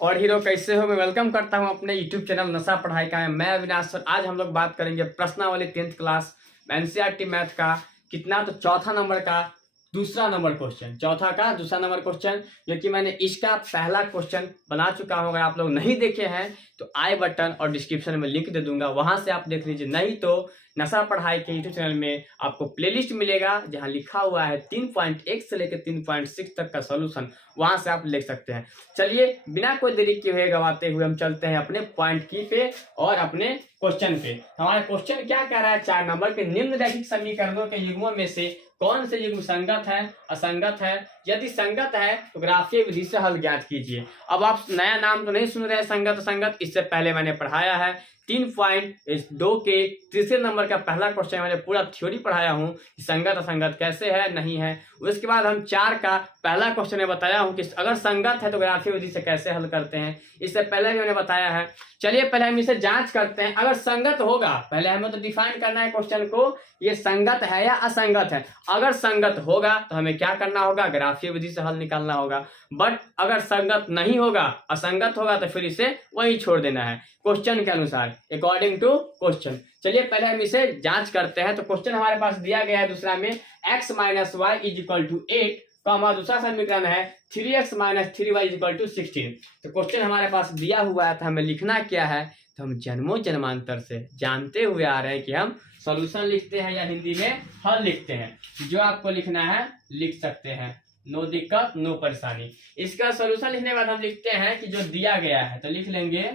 और हीरो कैसे हो। मैं वेलकम करता हूं अपने यूट्यूब चैनल नशा पढ़ाई का। मैं अविनाश सर। आज हम लोग बात करेंगे प्रश्नावली 10th क्लास एनसीईआरटी मैथ का कितना, तो चौथा नंबर का दूसरा नंबर क्वेश्चन, चौथा का दूसरा नंबर क्वेश्चन, जो कि मैंने इसका पहला क्वेश्चन बना चुका हूँ। अगर आप लोग नहीं देखे हैं तो आई बटन और डिस्क्रिप्शन में लिंक दे दूंगा, वहां से आप देख लीजिए। नहीं तो नशा पढ़ाई के यूट्यूब चैनल में आपको प्लेलिस्ट मिलेगा जहां लिखा हुआ है 3.1 से लेकर 3.6 तक का सोल्यूशन, वहां से आप लिख सकते हैं। चलिए बिना कोई देरी किए हुए गवाते हुए हम चलते हैं अपने पॉइंट की पे और अपने क्वेश्चन पे। हमारा क्वेश्चन क्या कह रहा है, 4 नंबर के निम्नलिखित समीकरणों के युग्मों में से कौन से युग्म संगत है, असंगत है। यदि संगत है तो ग्राफीय विधि से हल ज्ञात कीजिए। अब आप नया नाम तो नहीं सुन रहे, संगत असंगत, इससे पहले मैंने पढ़ाया है। 3.2 के तीसरे नंबर का पहला क्वेश्चन मैंने पूरा थ्योरी पढ़ाया हूँ कि संगत असंगत कैसे है, नहीं है। उसके बाद हम 4 का पहला क्वेश्चन में बताया हूँ कि अगर संगत है तो ग्राफीय विधि से कैसे हल करते हैं, इससे पहले भी मैंने बताया है। चलिए पहले हम इसे जांच करते हैं। अगर संगत होगा, पहले हमें तो डिफाइन करना है क्वेश्चन को, ये संगत है या असंगत है। अगर संगत होगा तो हमें क्या करना होगा, ग्राफीय विधि से हल निकालना होगा। बट अगर संगत नहीं होगा, असंगत होगा, तो फिर इसे वही छोड़ देना है क्वेश्चन के अनुसार, अकॉर्डिंग टू क्वेश्चन। चलिए पहले हम इसे जांच करते हैं। तो क्वेश्चन हमारे पास दिया गया है दूसरा में x minus Y is equal to 8 का हमारा दूसरा समीकरण है 3x minus 3y is equal to 16। तो क्वेश्चन हमारे पास दिया हुआ है, तो हमें लिखना क्या है, तो हम जन्मों जन्मांतर से जानते हुए आ रहे हैं कि हम सॉल्यूशन लिखते हैं या हिंदी में हल लिखते हैं। जो आपको लिखना है लिख सकते हैं, नो दिक्कत नो परेशानी। इसका सॉल्यूशन लिखने के बाद हम लिखते हैं कि जो दिया गया है, तो लिख लेंगे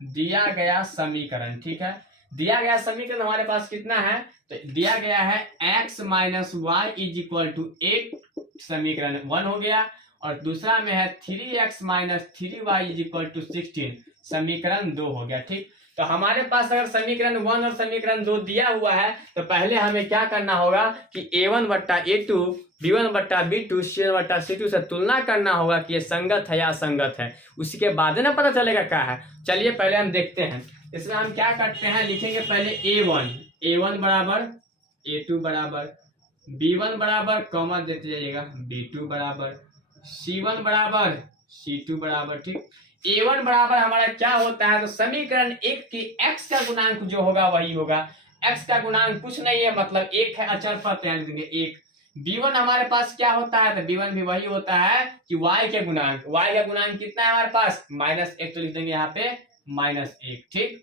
दिया गया समीकरण। ठीक है, दिया गया समीकरण हमारे पास कितना है, तो दिया गया है x minus Y is equal to 8, समीकरण 1 हो गया। और दूसरा में है 3x minus 3y is equal to 16, समीकरण 2 हो गया। ठीक, तो हमारे पास अगर समीकरण 1 और समीकरण 2 दिया हुआ है, तो पहले हमें क्या करना होगा कि a1 बट्टा a2, b1 बट्टा b2, c1 बट्टा c2 से तुलना करना होगा कि ये संगत है या असंगत है। उसी के बाद ना पता चलेगा क्या है। चलिए पहले हम देखते हैं। इसमें हम क्या करते हैं, लिखेंगे पहले a1 बराबर a2 बराबर, b1 बराबर कॉमा देते जाइएगा, b2 बराबर, c1 बराबर c2 बराबर। ठीक, a1 बराबर हमारा क्या होता है, तो समीकरण 1 की x का गुणांक जो होगा वही होगा। x का गुणांक कुछ नहीं है, मतलब 1 है, अचर पर ध्यान देंगे 1। b1 हमारे पास क्या होता है, तो b1 भी वही होता है कि y के गुणांक, y का गुणांक कितना है हमारे पास, -1, तो लिख देंगे यहाँ पे -1। ठीक,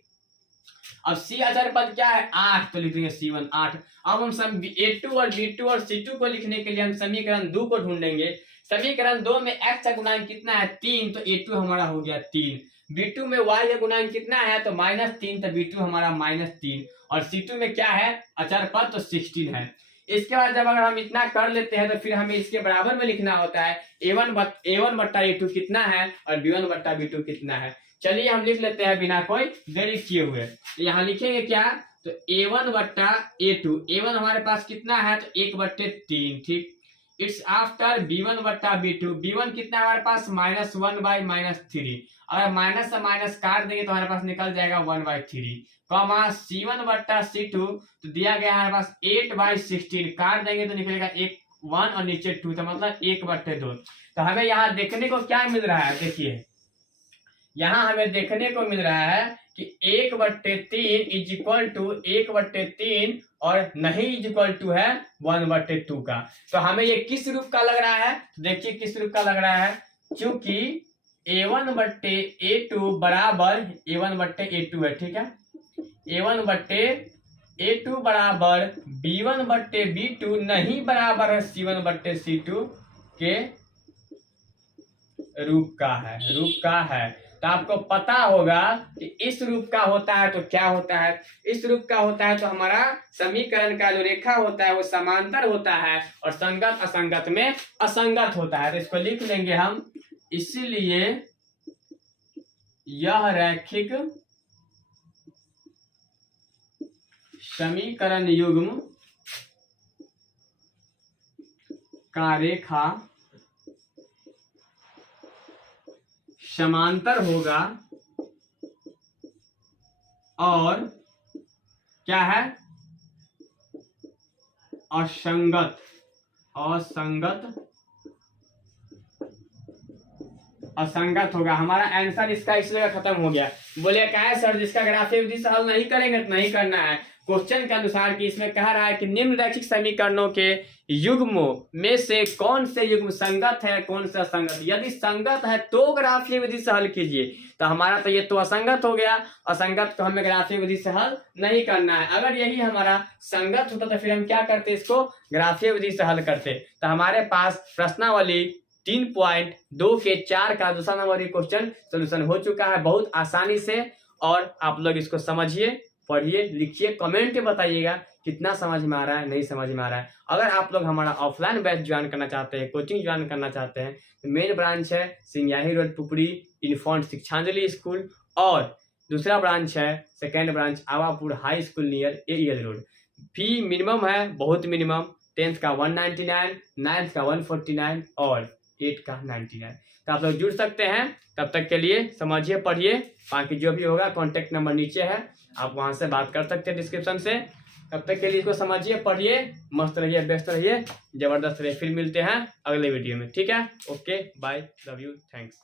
अब c अचर पद क्या है 8, तो लिख देंगे c1 8। अब हम a2 और b2 और c2 को लिखने के लिए हम समीकरण 2 को ढूंढेंगे। समीकरण 2 में x का गुणांक कितना है 3, तो a2 हमारा हो गया 3। b2 में y का गुणांक कितना है, तो -3, तो b2 हमारा -3। और c2 में क्या है अचर पद, तो 16 है। इसके बाद जब अगर हम इतना कर लेते हैं तो फिर हमें इसके बराबर में लिखना होता है a1 बट्टा a2 कितना है और b1 बट्टा b2 कितना है। चलिए हम लिख लेते हैं बिना कोई देरी किए हुए। तो यहाँ लिखेंगे क्या, तो a1 बट्टा a2, a1 हमारे पास कितना है, तो 1/3। ठीक, इट्स आफ्टर b1 बट्टा b2, b1 कितना है हमारे पास -1/-3। अगर माइनस से माइनस काट देंगे तो हमारे पास निकल जाएगा 1/3, कॉमा c1 बट्टा c2, तो दिया गया हमारे पास 8/16, काट देंगे तो निकलेगा 1 और नीचे 2, तो मतलब 1/2। तो हमें यहाँ देखने को क्या मिल रहा है, देखिए यहाँ हमें देखने को मिल रहा है कि 1/3 इज इक्वल टू 1/3 और नहीं इज इक्वल टू है 1/2 का। तो हमें ये किस रूप का लग रहा है, देखिए किस रूप का लग रहा है, क्योंकि a1/a2 बराबर a1/a2 है। ठीक है, a1/a2 बराबर b1/b2 नहीं बराबर है c1/c2 के रूप का है। तो आपको पता होगा कि इस रूप का होता है तो क्या होता है, इस रूप का होता है तो हमारा समीकरण का जो रेखा होता है वो समांतर होता है और संगत असंगत में असंगत होता है। तो इसको लिख लेंगे हम, इसीलिए यह रैखिक समीकरण युग्म का रेखा समांतर होगा और क्या है असंगत असंगत होगा। हमारा आंसर इसका इस जगह खत्म हो गया। बोले क्या है सर जिसका ग्राफीय विधि से हल नहीं करेंगे तो नहीं करना है। क्वेश्चन के अनुसार कि इसमें कह रहा है कि निम्न रैखिक समीकरणों के युग्मों में से कौन से युग्म संगत है कौन सा असंगत। यदि संगत है तो ग्राफीय विधि से हल कीजिए। तो हमारा तो ये तो असंगत हो गया, असंगत तो हमें ग्राफीय विधि से हल नहीं करना है। अगर यही हमारा संगत होता तो फिर हम क्या करते, इसको ग्राफीय विधि से हल करते। तो हमारे पास प्रश्नावली 3.2 के 4 का दूसरा नंबर क्वेश्चन सोल्यूशन हो चुका है बहुत आसानी से। और आप लोग इसको समझिए, पढ़िए, लिखिए, कमेंट में बताइएगा कितना समझ में आ रहा है, नहीं समझ में आ रहा है। अगर आप लोग हमारा ऑफलाइन बैच ज्वाइन करना चाहते हैं, कोचिंग ज्वाइन करना चाहते हैं, तो मेन ब्रांच है Singyahi road Pupri infant Shikshanjali school, और दूसरा ब्रांच है second branch Awapur high school near aerial road. Fee minimum है, बहुत मिनिमम। 10th का 199, 9th का 149 और 8 का 99। तो आप लोग जुड़ सकते हैं। तब तक के लिए समझिए, पढ़िए, बाकी जो भी होगा कॉन्टेक्ट नंबर नीचे है, आप वहां से बात कर सकते हैं डिस्क्रिप्शन से। तब तक के लिए इसको समझिए, पढ़िए, मस्त रहिए, व्यस्त रहिए, जबरदस्त रहिए। फिर मिलते हैं अगले वीडियो में, ठीक है। Okay, bye, love you, thanks.